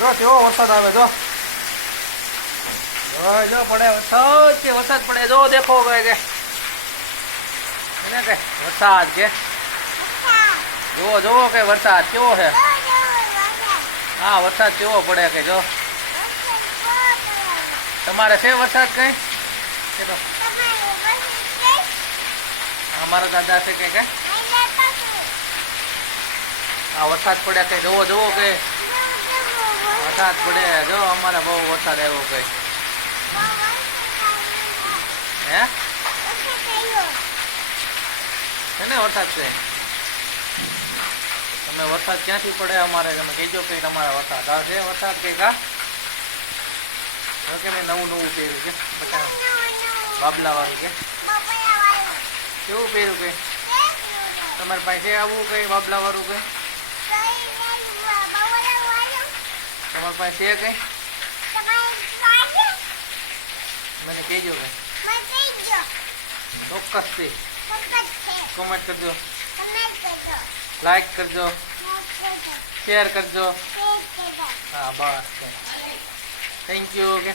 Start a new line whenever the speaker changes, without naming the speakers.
જો કેવો વરસાદ આવે જો. જો પડે વરસાદ કે વરસાદ પડે. જો દેખો કે કે. એને કે વરસાદ કે. જુઓ જુઓ કે વરસાદ કેવો છે. હા વરસાદ કેવો પડે કે જો. તમારે છે વરસાદ કઈ? અમારા દાદા છે કે કે. આ વરસાદ પડે કે જુઓ જુઓ કે. વરસાદ પડે. જો અમારે બહુ વરસાદ આવ્યો કઈ હે? એને વરસાદ છે. તમે વરસાદ ક્યાંથી પડે અમારે? તમે કહેજો કે તમારે વરસાદ. આવે છે વરસાદ કઈ કા કે મેં નવું નવું પહેર્યું છે. બધા બાબલા વાળું કે કેવું પહેર્યું કે તમારી પાસે આવું કઈ બાબલા વાળું કઈ? તમારી પાસે છે કઈ મને કહેજો કે. ચોક્કસથી કોમેન્ટ કરજો. લાઈક કરજો. શેર કરજો. હા બસ. થેન્ક યુ કે